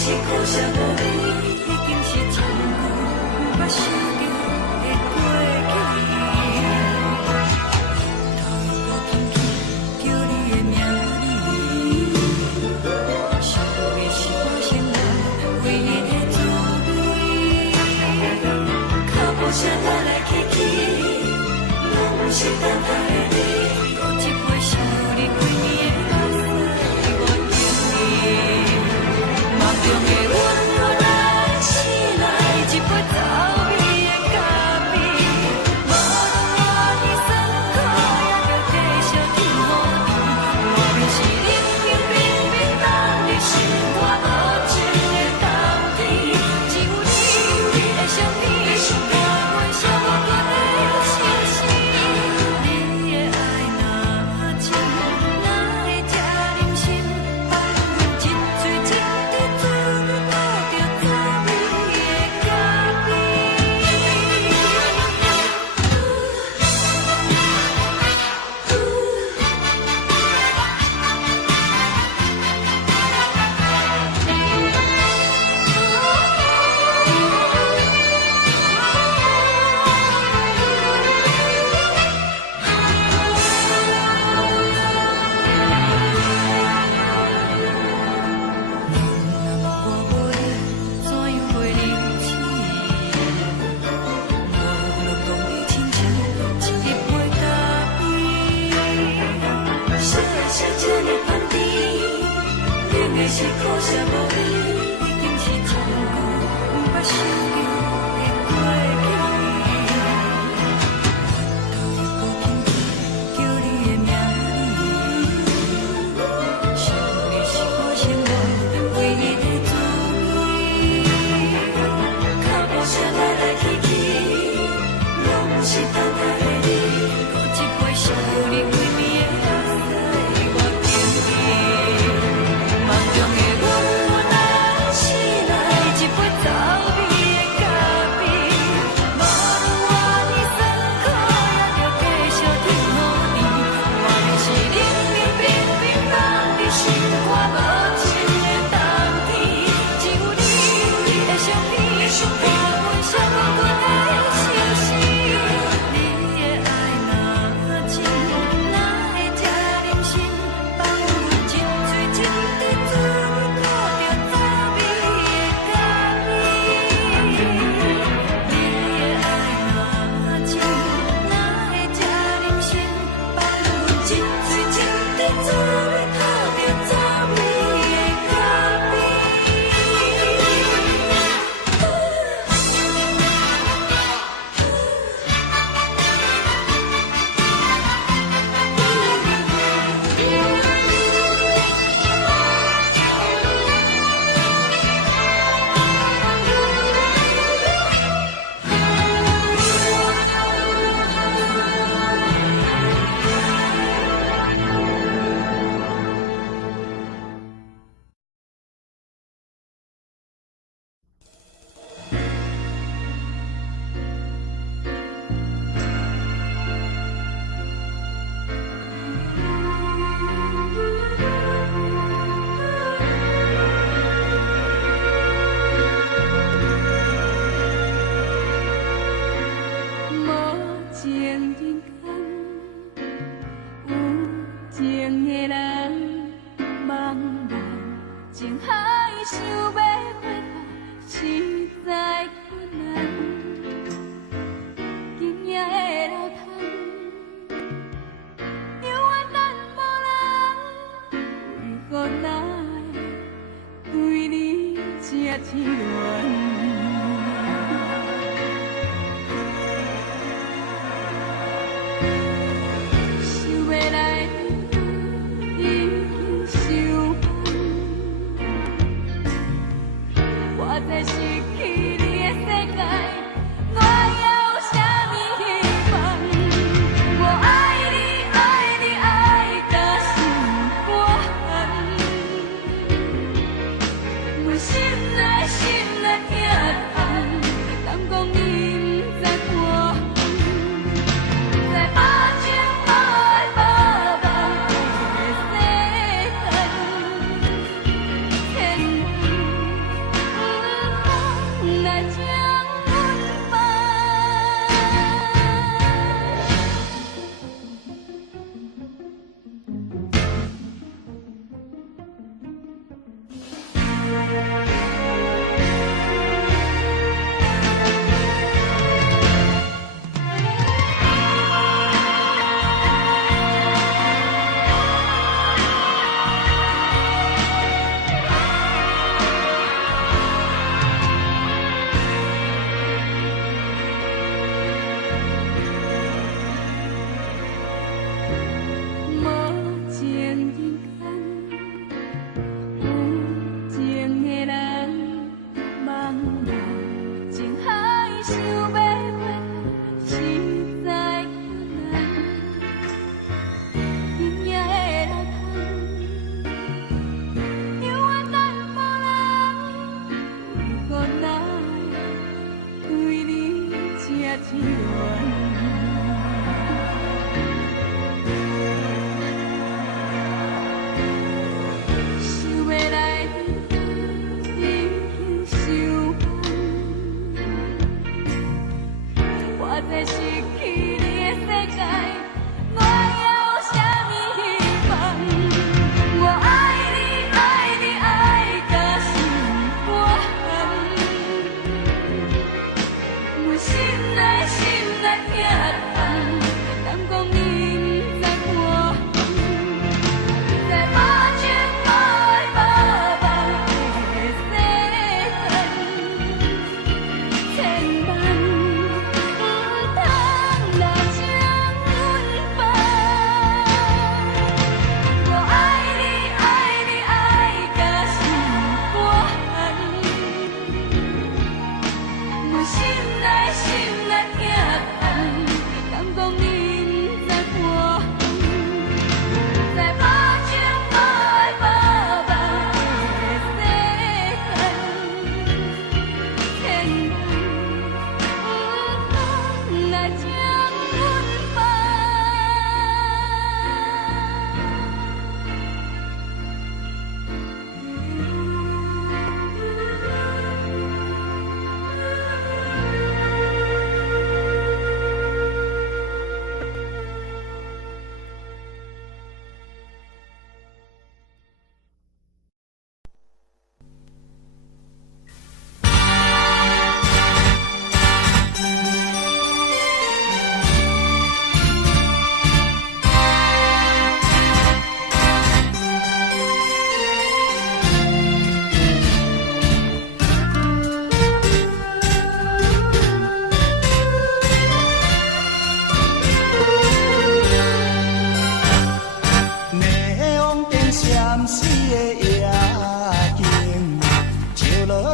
是苦涩无味，已经是一句不捌想着的过去。头一个轻轻叫你的名字，想的是我生来唯一的滋味。脚步声来来去去，拢不是等待的你，搁一杯想你几年的目屎我敬你。梦中的阮落来醒来，一杯走味的咖啡，无论我的酸苦，也着继续甜予你。外面是冷冷冰冰，当你心肝无情的冬天，只有你的相片，伴阮寂寞过的相思。你的爱若真，哪会这忍心放阮一嘴一滴滋味，靠着滋味的咖啡。是苦涩无味，已经是一句不捌想着的过去。头一个轻轻叫你的名字，想的是我生来唯一的滋味。脚步声来来去去，拢不是等待的你，搁一杯想你几暝的目屎我敬你。梦中的阮落来醒来，一杯走味的咖啡，无论我的酸苦，也着继续甜予你。外面是冷冷冰冰，放你心肝无情的冬天，只有你的相片，伴阮寂寞过的相思。你的爱若真，哪会这忍心放阮一嘴一滴滋味，靠着滋味的咖啡。你的爱若真，哪会这忍心放阮一嘴一滴滋味，靠着滋味的咖啡。无情人间，有情的人，茫茫情海想要回头，实在困难。今夜的流淌，犹原咱无人，为何咱会对你这痴恋？想要来的已经伤痛，我在失去你的世界，我有啥物希望？我爱你，爱你，爱到心肝寒，我心内痛。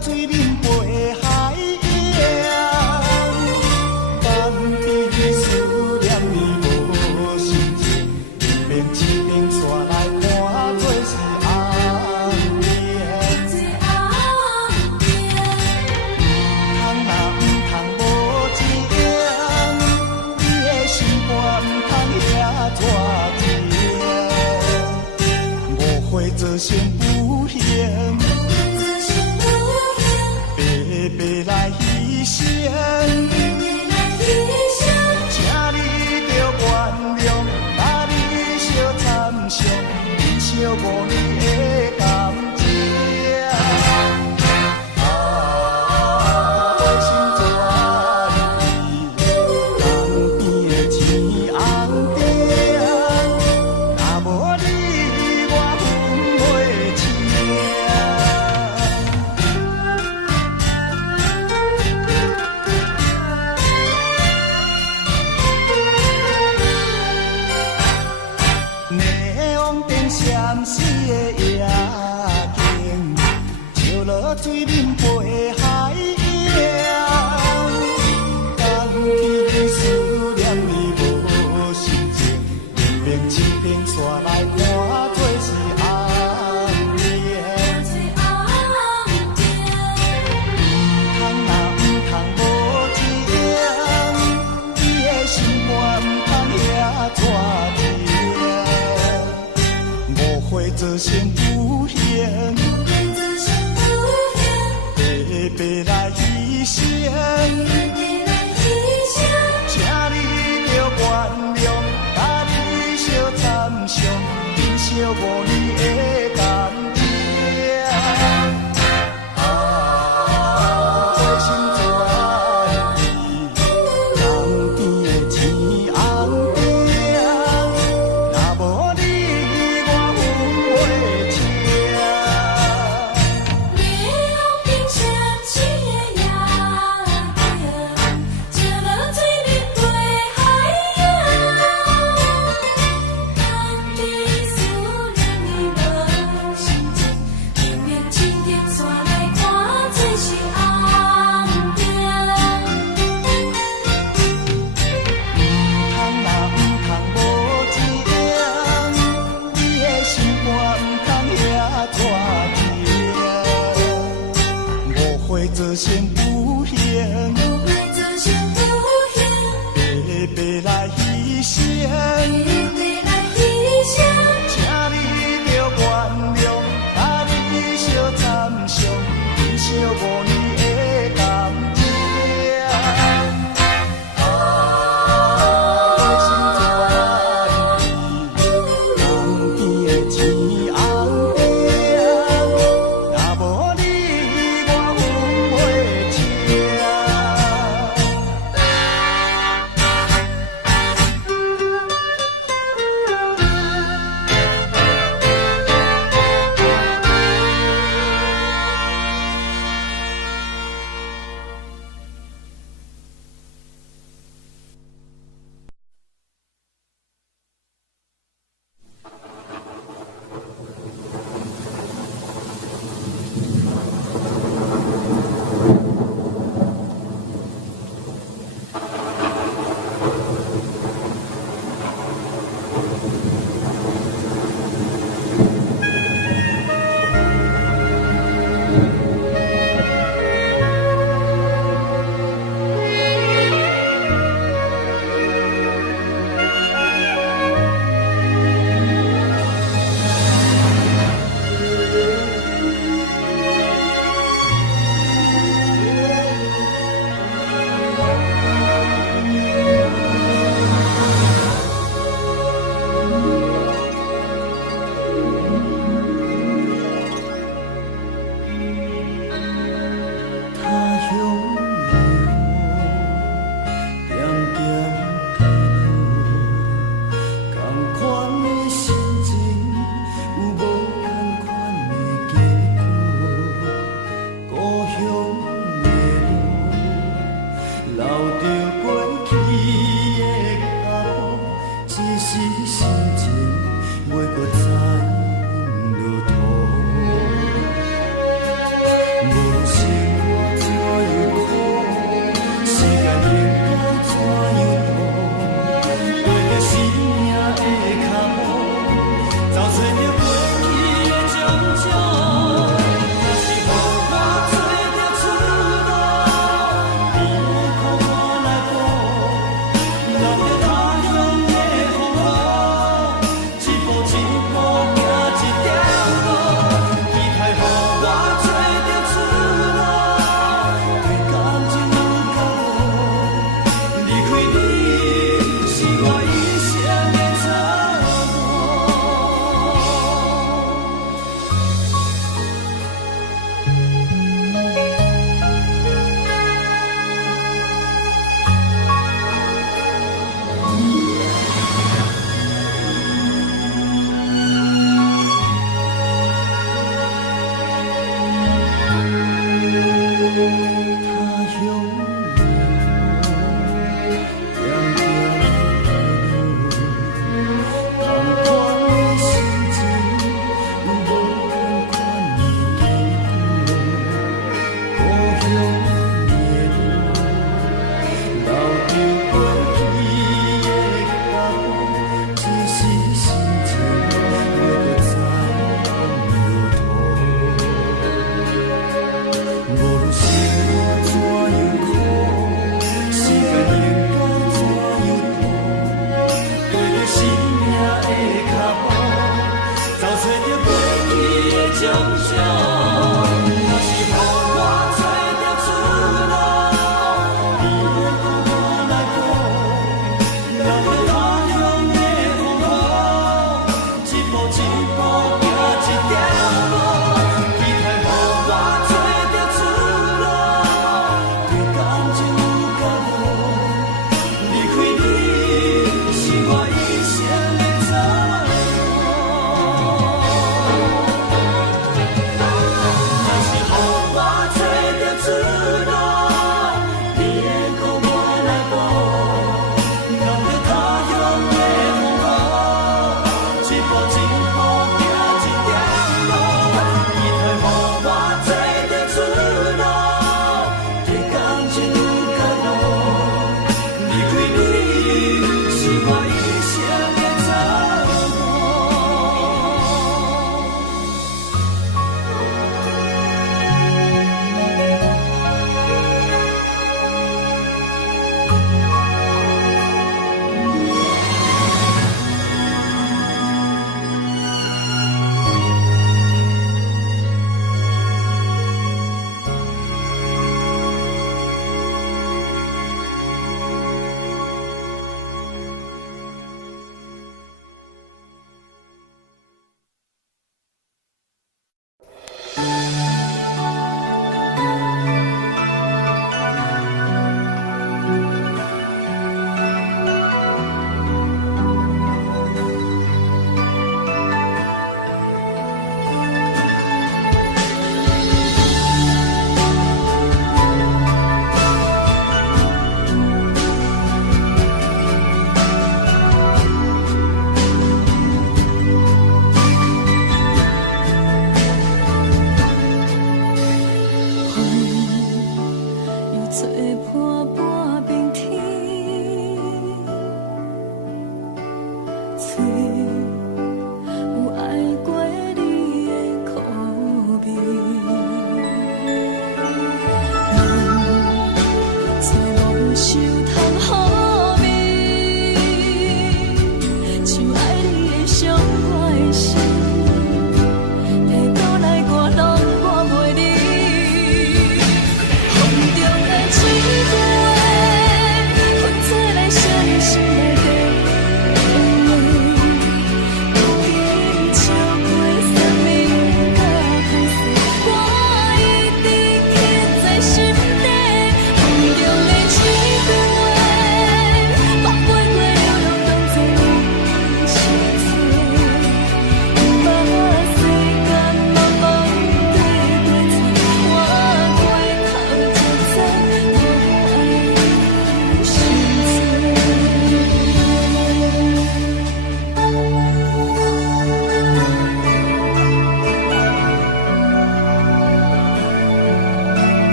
水面陪海洋，万比思念你无心情，一边一边煞来看做是红颜。通若毋通无情，你的心肝毋通遐热情，误会造成有幸。白白来牺牲，请你着原谅，甲你相参详，忍受5年的感情。我心全意，江边的青红灯，若无你我分袂清。内往灯闪烁的夜景，照落水面陪海洋。江边思念你无心情，一边一边煞来看做是红颜。通若毋通无情，你的心肝毋通遐热情。误会造成有幸，白白来牺牲，请你着原谅，甲你相参详，忍受5年的感情。我心全意，江边的青红灯，若无你我分袂清。通若毋通无情，你的心肝毋通遐热情，误会造成有幸，白白来牺牲，请你着原谅，甲你相参详，忍受5年的感情。我心全意，江边的青红灯，若无你我分袂清。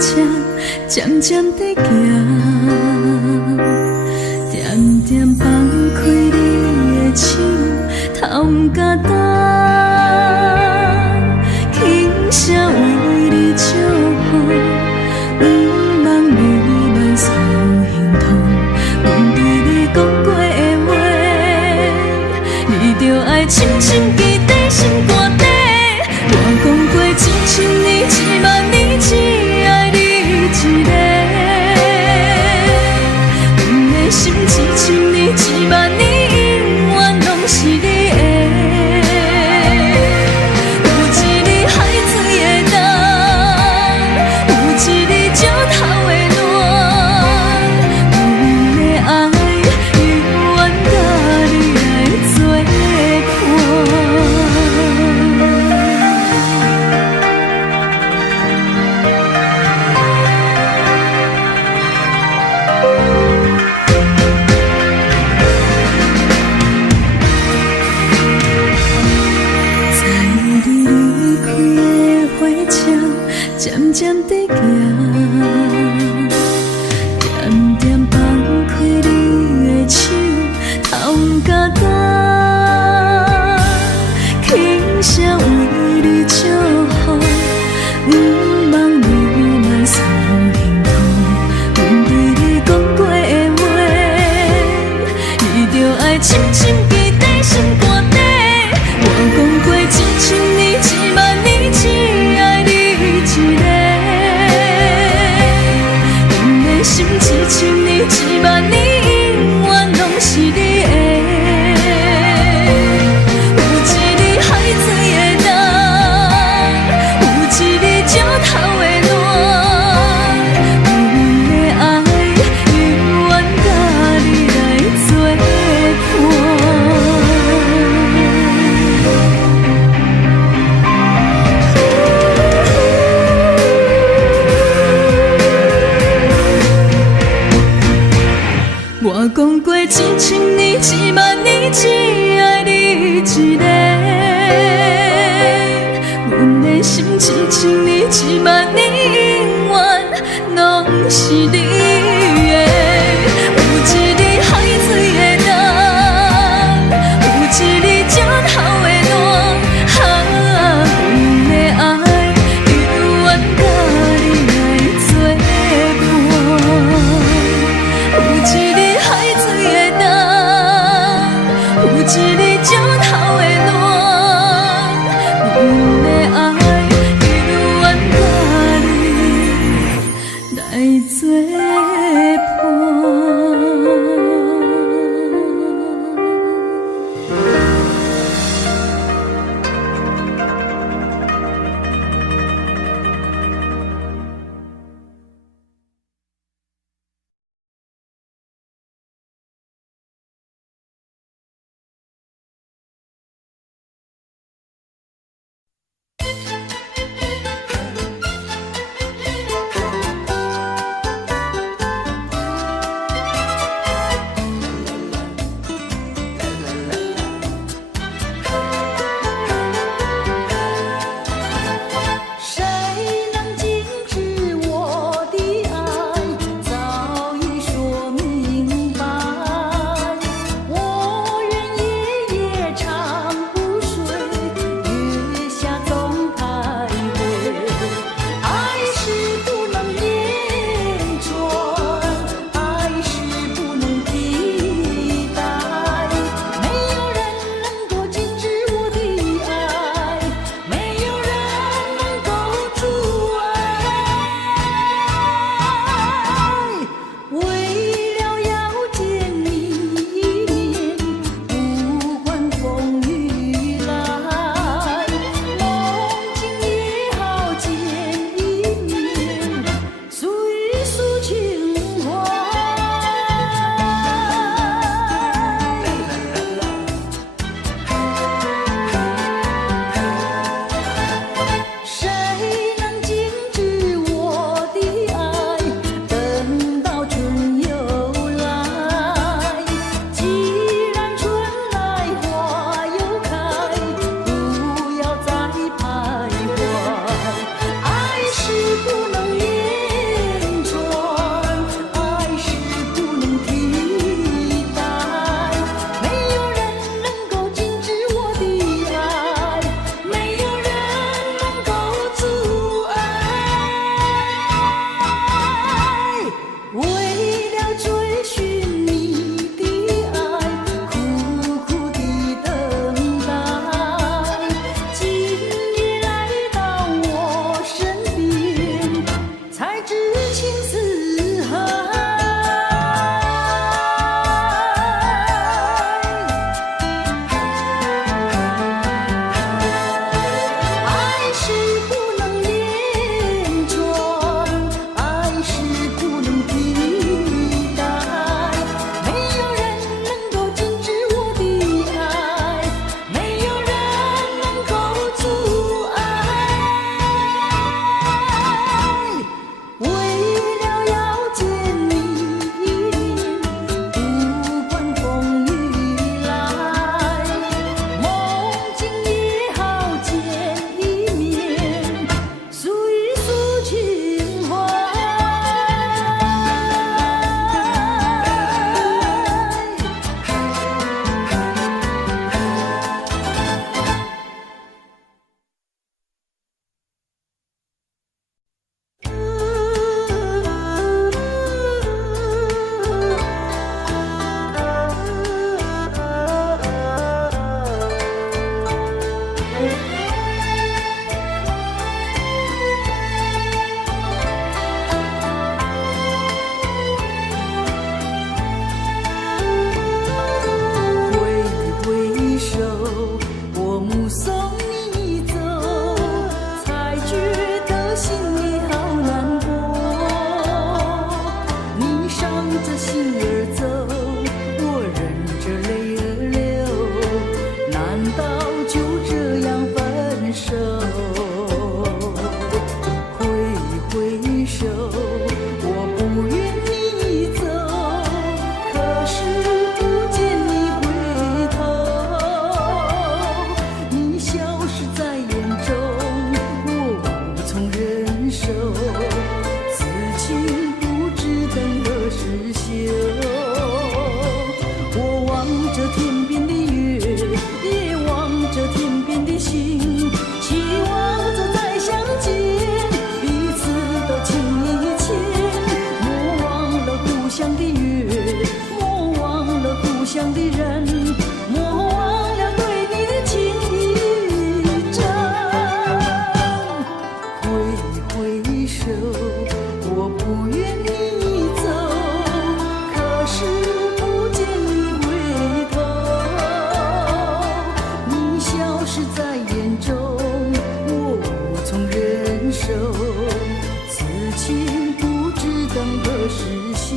车渐渐地行，点点放开你的手，头不敢动，轻声为你祝福，不望你满所心痛。阮对你讲过的话，你着爱深深记在心肝底。我讲过1000年、10000年，只爱你一个。阮的心1000年、10000年，永远拢是你的。有一日海水的浪，有一日石头的暖，阮的爱永远甲你来作伴。渐渐地行，点点放开你的手，头不敢动，轻声为你祝福，不望你满所心痛。阮对你讲过的话，你着爱深深记在心肝底。我讲过1000年、10000年，只爱你一个。阮的心1000年、10000年，永远拢是你的。有一日海水的浪，有一日石头的暖，阮的爱永远甲你来作伴。我讲过1000年、10000年，只爱你一个。阮的心1000年、10000年，永远拢是你的。有一日海水的浪，有一日石头的暖，阮的爱永远甲你来作伴。有一日海水的浪，有一日石头的暖，阮的爱永远甲你手，此情不知等何时休。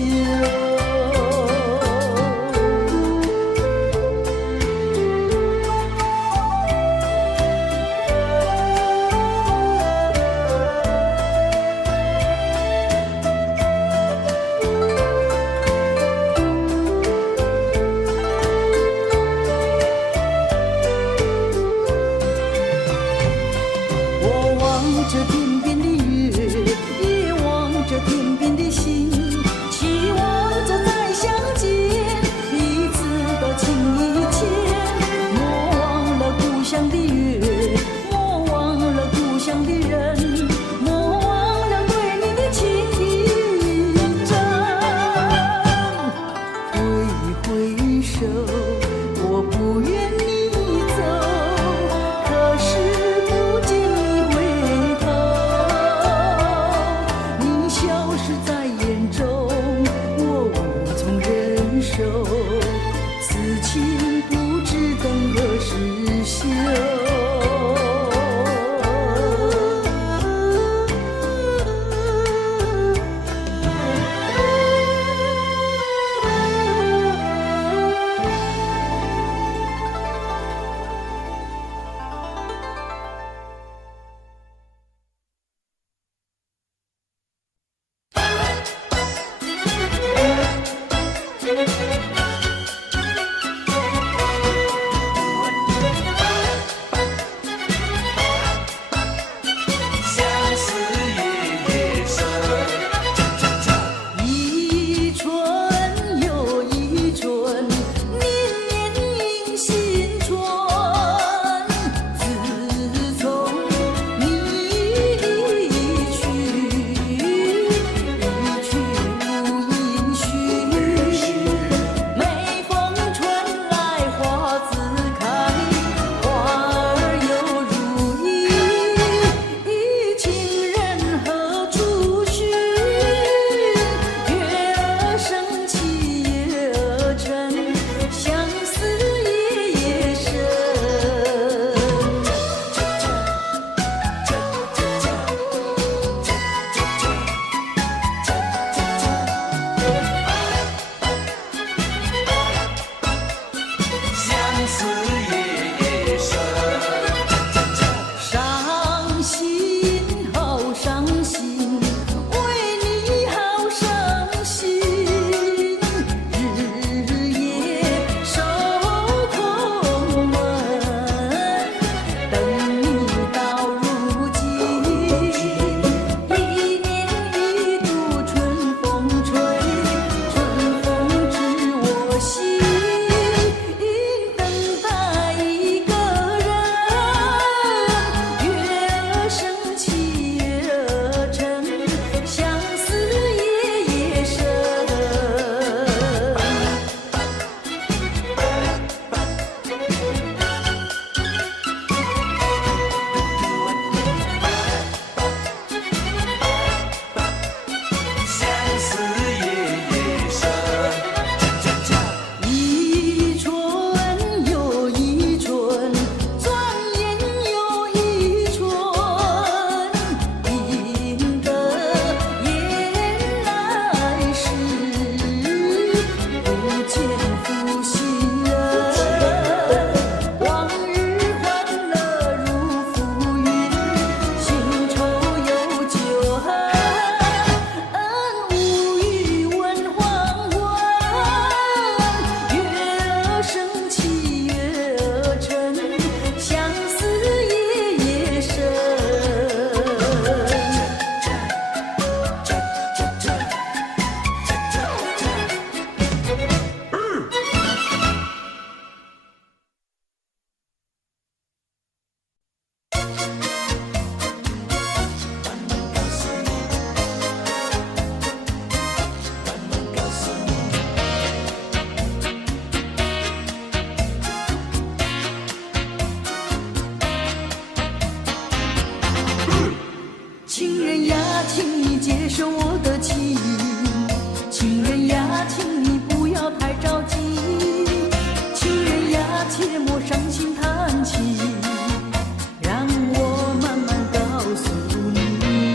让我慢慢告诉你。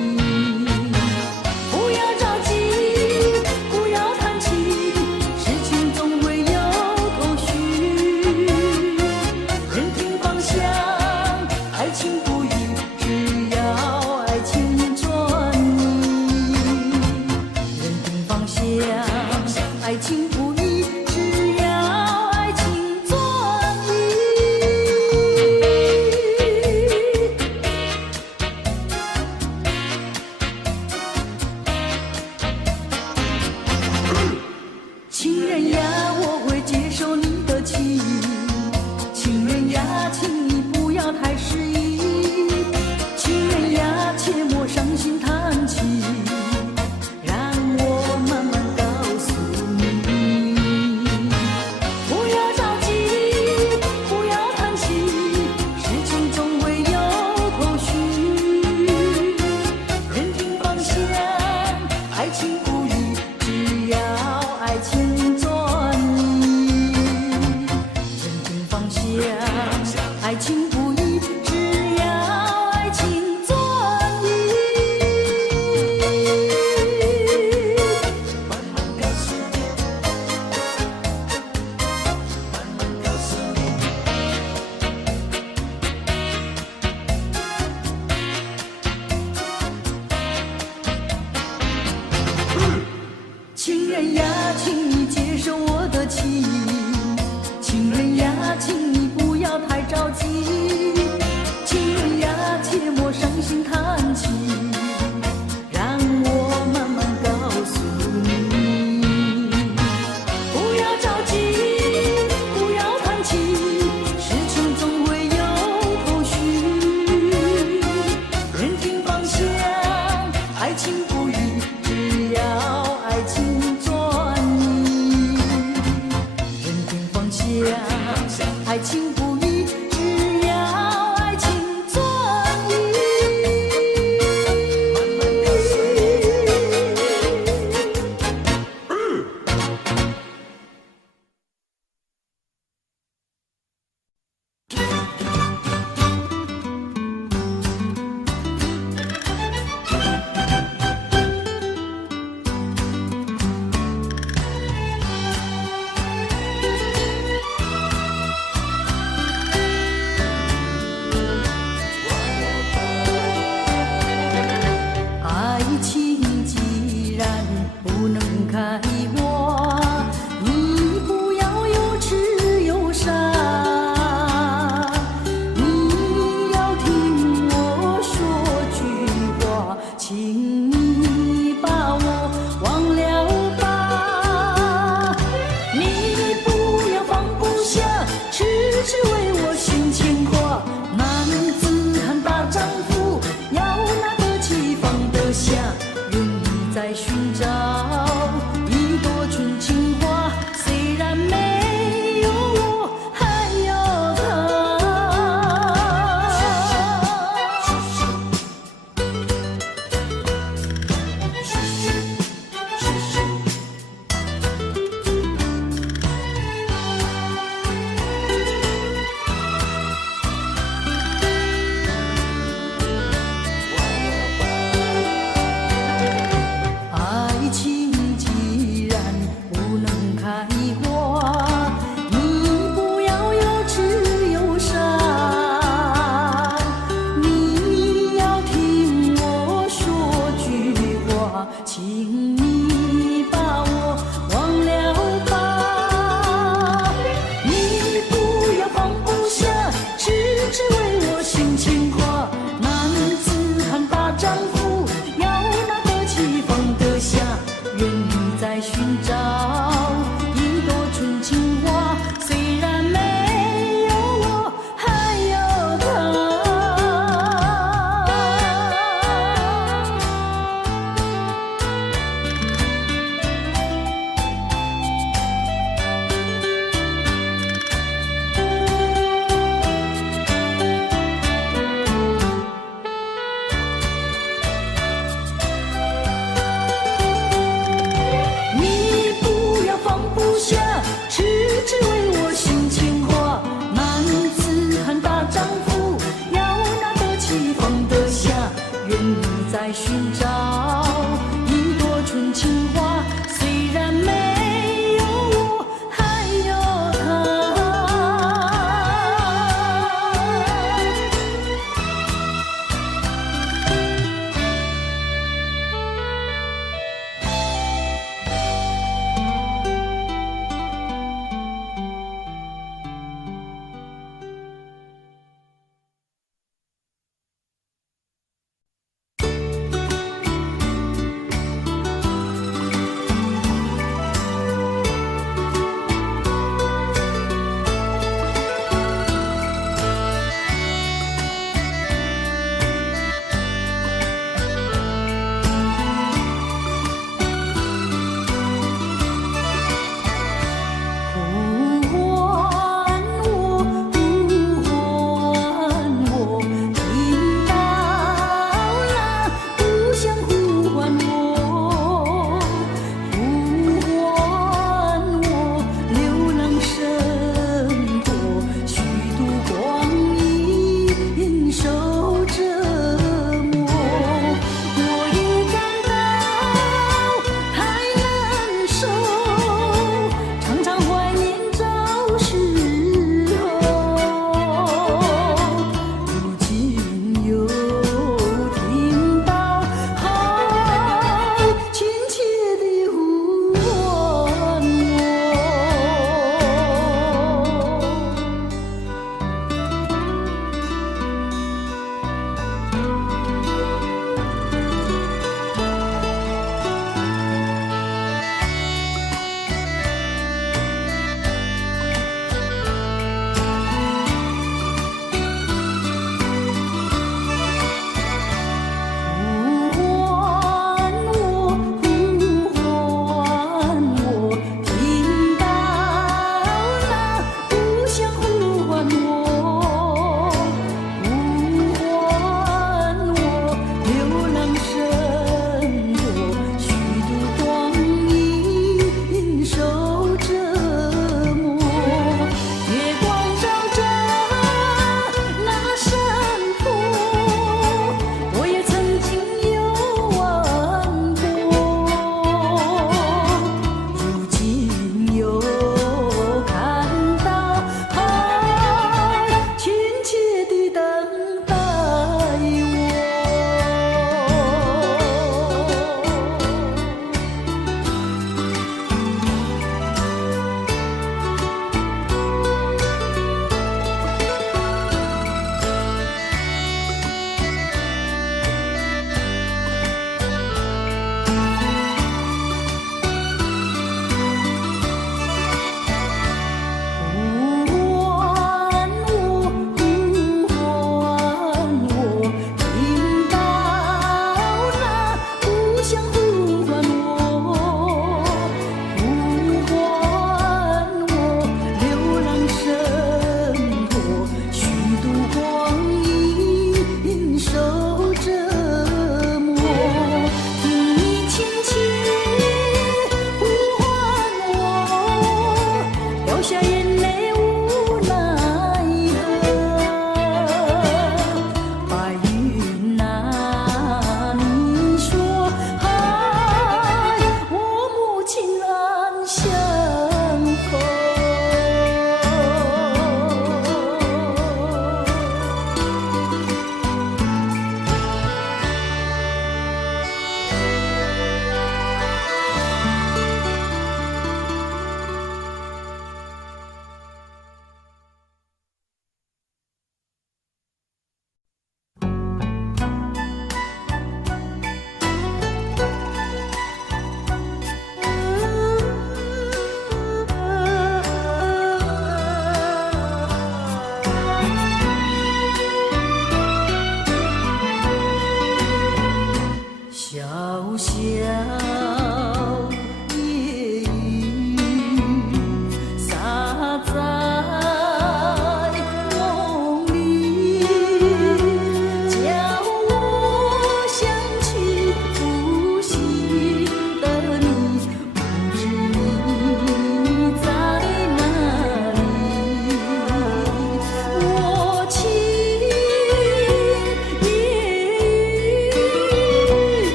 请你把我忘了吧。你不要放不下，痴痴为我性牵挂。男子汉大丈夫，要那得起放得下。愿你在寻找一朵纯情花，虽然没有我，还有他。你不要放不下，痴痴为我性牵挂。男子汉大丈夫，要那得起放得下。愿你在寻找一朵纯情花，虽然没有我，还有他。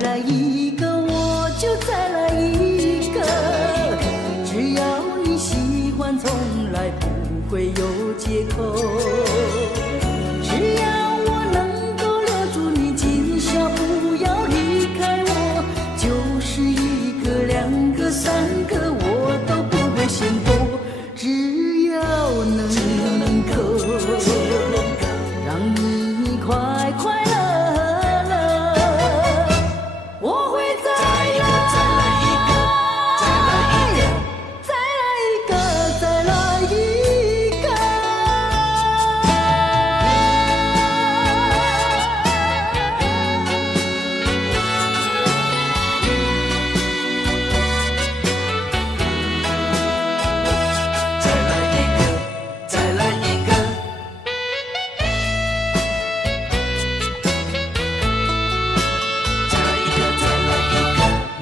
来一个，我就再来一个。只要你喜欢，从来不会有借口。只要我能够留住你今宵，不要离开我，就是一个、两个、三个，我都不会嫌多。只要能够让你快快乐乐，我会再来一个，再来一个，再来一个，再来一个。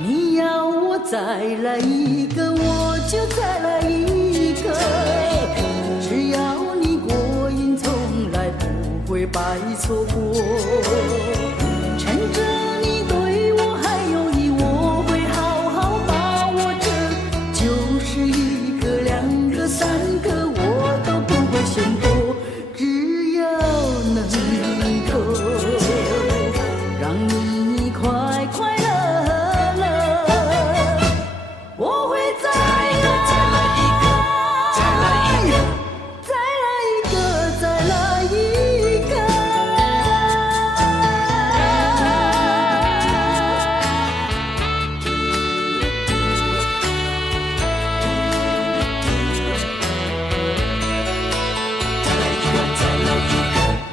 你要我再来一个，我就再来一个。只要你过瘾，从来不会白错过。趁着你对我还有意，我会好好把握着。就是一个、两个、三个，我都不会嫌多。只要能够让你快快乐乐，我会再来一个，再来一个，再来一个，再来一个。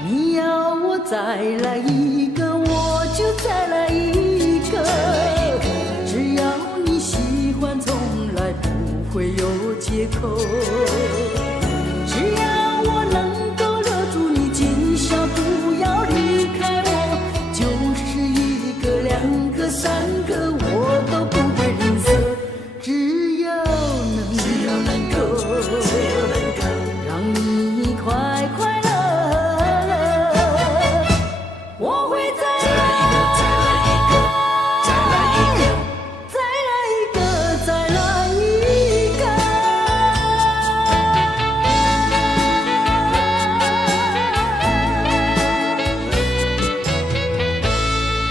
你要我再来一个，我就再来一个。只要你喜欢，从来不会有借口。只要我能够留住你今宵，不要离开我，就是一个、两个、三个，我都不会吝啬。只要能够让你快快乐乐，我会再来一个，再来一个，再来一个，再来一个，再来一个。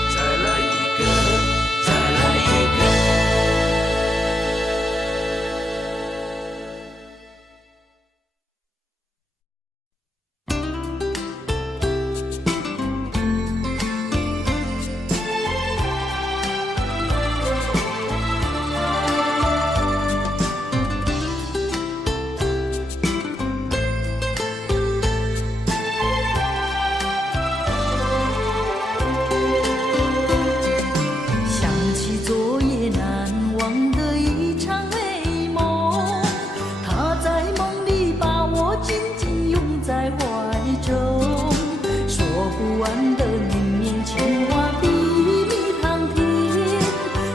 再来一个，再来一个。想起昨夜难忘的一场美梦，他在梦里把我紧紧拥在怀中，说不完的绵绵情话比蜜糖甜，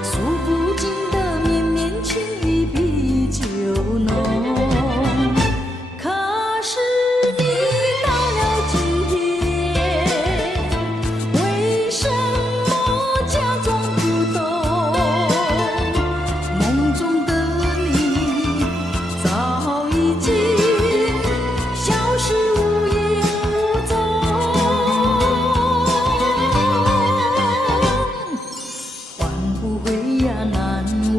诉不尽的绵绵情意比酒浓。可是你到了今天，为什么假装不懂？梦中的你早已经消失无影无踪。换不回呀难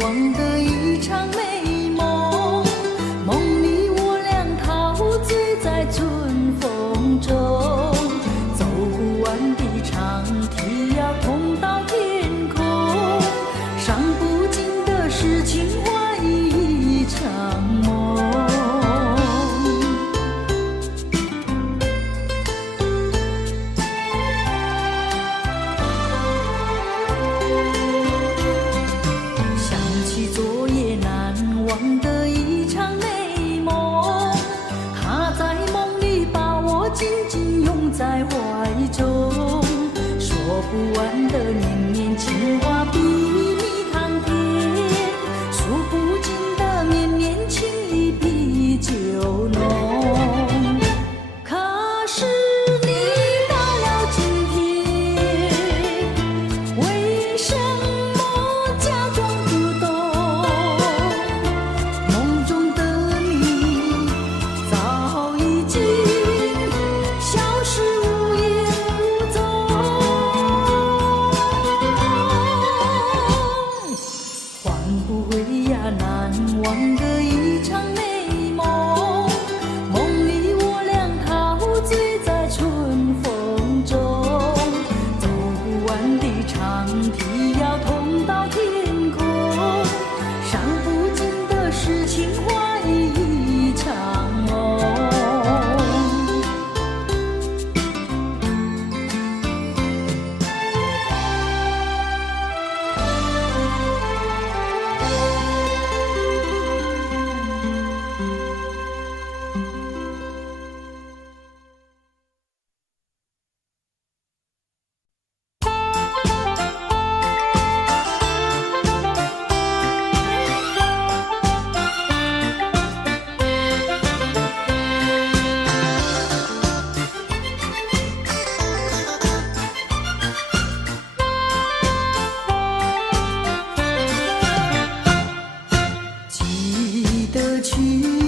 忘的一场美梦，梦里我俩陶醉在春风中，走不完的长堤呀通到天空，伤不尽的是情话一场梦。想起昨夜难忘的一场美梦，他在梦里把我紧紧拥在怀中，说不完的绵绵情话比蜜糖甜，诉不尽的绵绵情意比酒浓。可是你到了今天，为什忘得一场美梦，梦里我俩陶醉在春风中，走不完的长堤要通到天空，伤不尽的是情话一场梦。记得去